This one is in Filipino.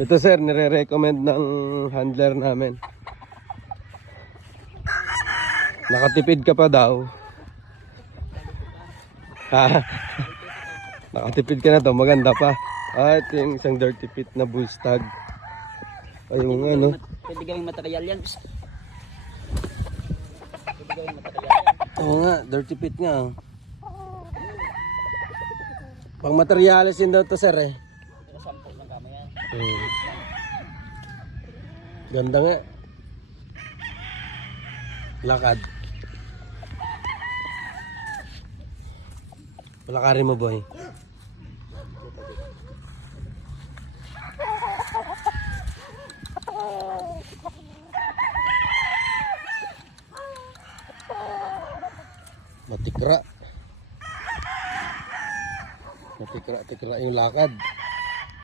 Ito sir, nire-recommend ng handler namin. Nakatipid ka pa daw. Ha? Nakatipid ka na to, maganda pa. At yung isang dirty pit na bull stag. Ay yung ano. Pwede gawing material yan. Pwede gawing material yan. Oo nga, dirty pit nga. Pang materialis yun daw to sir eh. Sampo ng kama yan. Ganda nga. Lakad. Palakarin mo boy. Matikra. Matikra yung lakad.